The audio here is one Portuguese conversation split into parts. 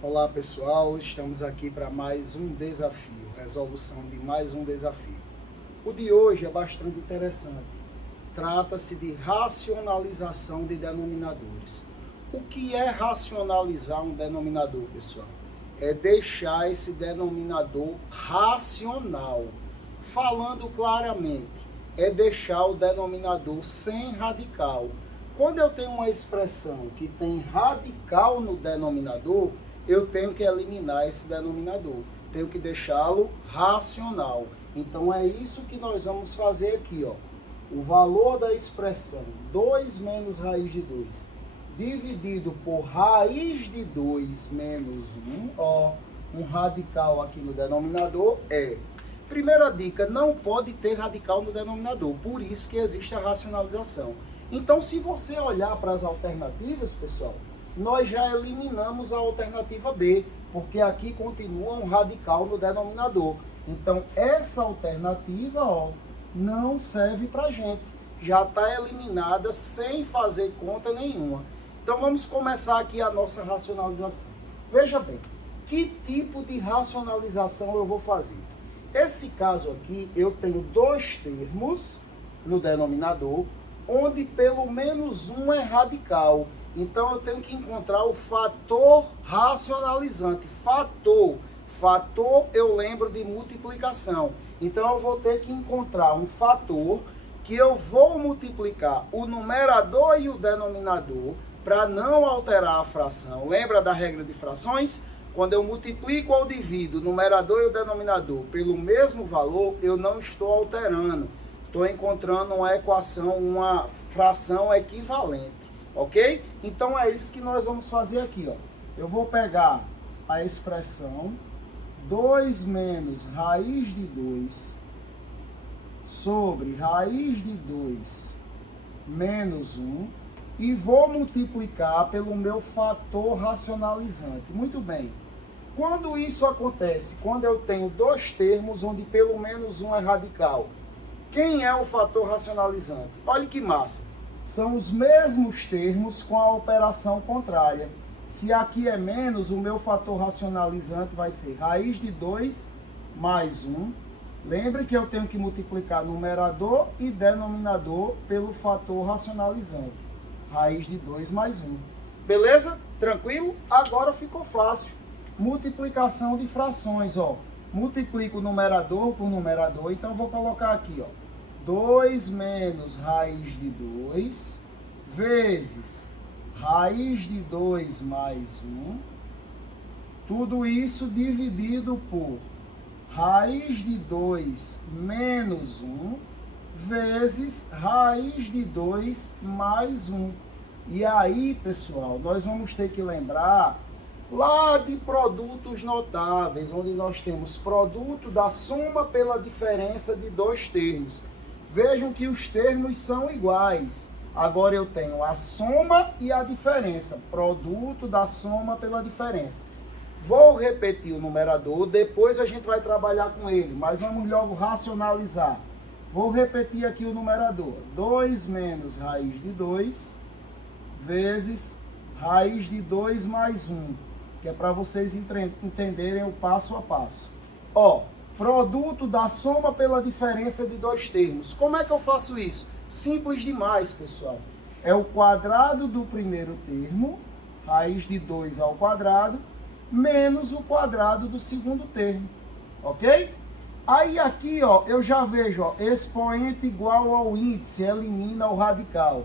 Olá pessoal, estamos aqui para mais um desafio, resolução de mais um desafio. O de hoje é bastante interessante. Trata-se de racionalização de denominadores. O que é racionalizar um denominador, pessoal? É deixar esse denominador racional. Falando claramente, é deixar o denominador sem radical. Quando eu tenho uma expressão que tem radical no denominador, eu tenho que eliminar esse denominador, tenho que deixá-lo racional. Então é isso que nós vamos fazer aqui, ó. O valor da expressão 2 menos raiz de 2 dividido por raiz de 2 menos 1, ó, um radical aqui no denominador é. Primeira dica, não pode ter radical no denominador, por isso que existe a racionalização. Então, se você olhar para as alternativas, pessoal, nós já eliminamos a alternativa B, porque aqui continua um radical no denominador. Então, essa alternativa, ó, não serve para a gente. Já está eliminada sem fazer conta nenhuma. Então, vamos começar aqui a nossa racionalização. Veja bem, que tipo de racionalização eu vou fazer? Esse caso aqui, eu tenho dois termos no denominador, onde pelo menos um é radical. Então, eu tenho que encontrar o fator racionalizante. Fator, eu lembro de multiplicação. Então, eu vou ter que encontrar um fator que eu vou multiplicar o numerador e o denominador para não alterar a fração. Lembra da regra de frações? Quando eu multiplico ou divido o numerador e o denominador pelo mesmo valor, eu não estou alterando. Estou encontrando uma equação, uma fração equivalente, ok? Então é isso que nós vamos fazer aqui, ó. Eu vou pegar a expressão 2 menos raiz de 2 sobre raiz de 2 menos 1 e vou multiplicar pelo meu fator racionalizante. Muito bem. Quando isso acontece? Quando eu tenho dois termos onde pelo menos um é radical. Quem é o fator racionalizante? Olha que massa. São os mesmos termos com a operação contrária. Se aqui é menos, o meu fator racionalizante vai ser raiz de 2 mais 1. Lembre que eu tenho que multiplicar numerador e denominador pelo fator racionalizante. Raiz de 2 mais 1. Beleza? Tranquilo? Agora ficou fácil. Multiplicação de frações, ó. Multiplico o numerador por numerador, então vou colocar aqui, ó. 2 menos raiz de 2 vezes raiz de 2 mais 1. Tudo isso dividido por raiz de 2 menos 1 vezes raiz de 2 mais 1. E aí, pessoal, nós vamos ter que lembrar lá de produtos notáveis, onde nós temos produto da soma pela diferença de dois termos. Vejam que os termos são iguais. Agora eu tenho a soma e a diferença. Produto da soma pela diferença. Vou repetir o numerador, depois a gente vai trabalhar com ele, mas vamos logo racionalizar. Vou repetir aqui o numerador. 2 menos raiz de 2 vezes raiz de 2 mais 1. Que é para vocês entenderem o passo a passo. Ó, produto da soma pela diferença de dois termos. Como é que eu faço isso? Simples demais, pessoal. É o quadrado do primeiro termo, raiz de 2 ao quadrado, menos o quadrado do segundo termo. Ok? Aí aqui, ó, eu já vejo, ó, expoente igual ao índice, elimina o radical.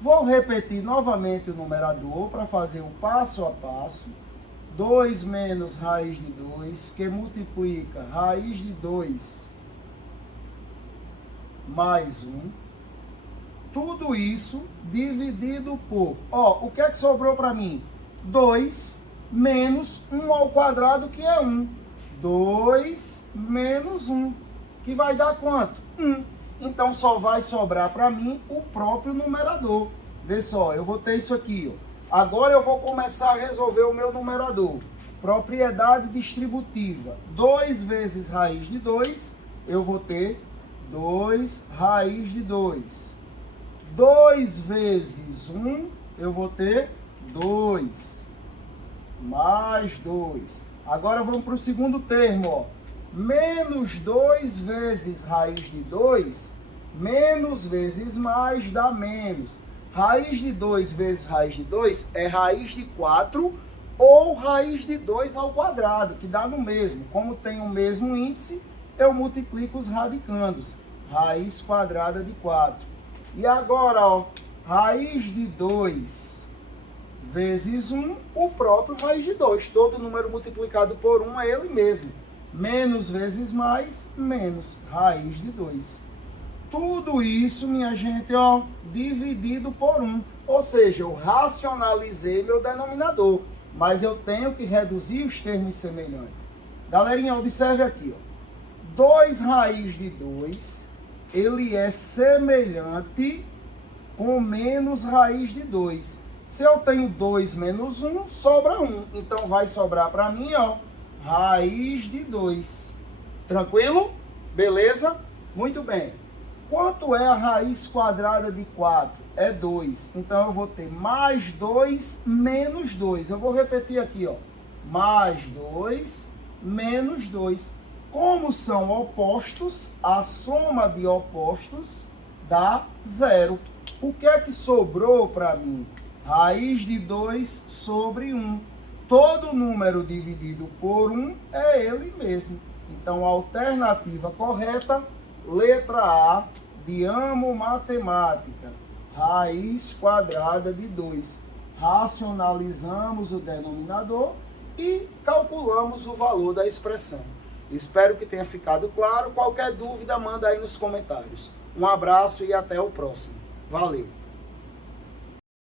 Vou repetir novamente o numerador para fazer o passo a passo. 2 menos raiz de 2, que multiplica raiz de 2 mais 1. Tudo isso dividido por, ó, o que é que sobrou para mim? 2 menos 1 ao quadrado, que é 1. 2 menos 1, que vai dar quanto? 1. Então, só vai sobrar para mim o próprio numerador. Vê só, eu vou ter isso aqui, ó. Agora eu vou começar a resolver o meu numerador. Propriedade distributiva. 2 vezes raiz de 2, eu vou ter 2 raiz de 2. 2 vezes 1, eu vou ter 2. mais 2. Agora vamos para o segundo termo, ó. Menos 2 vezes raiz de 2, menos vezes mais dá menos. Raiz de 2 vezes raiz de 2 é raiz de 4 ou raiz de 2 ao quadrado, que dá no mesmo. Como tem o mesmo índice, eu multiplico os radicandos. Raiz quadrada de 4. E agora, ó, raiz de 2 vezes 1, o próprio raiz de 2. Todo número multiplicado por 1 é ele mesmo. Menos vezes mais, menos raiz de 2. Tudo isso, minha gente, ó, dividido por 1. Ou seja, eu racionalizei meu denominador, mas eu tenho que reduzir os termos semelhantes. Galerinha, observe aqui, ó. 2 raiz de 2, ele é semelhante com menos raiz de 2. Se eu tenho 2 menos 1, sobra 1. Então, vai sobrar para mim, ó, raiz de 2. Tranquilo? Beleza? Muito bem. Quanto é a raiz quadrada de 4? É 2. Então, eu vou ter mais 2 menos 2. Eu vou repetir aqui, ó. Mais 2 menos 2. Como são opostos, a soma de opostos dá 0. O que é que sobrou para mim? Raiz de 2 sobre 1. Todo número dividido por 1 é ele mesmo. Então, a alternativa correta, letra A, de amo matemática. Raiz quadrada de 2. Racionalizamos o denominador e calculamos o valor da expressão. Espero que tenha ficado claro. Qualquer dúvida, manda aí nos comentários. Um abraço e até o próximo. Valeu!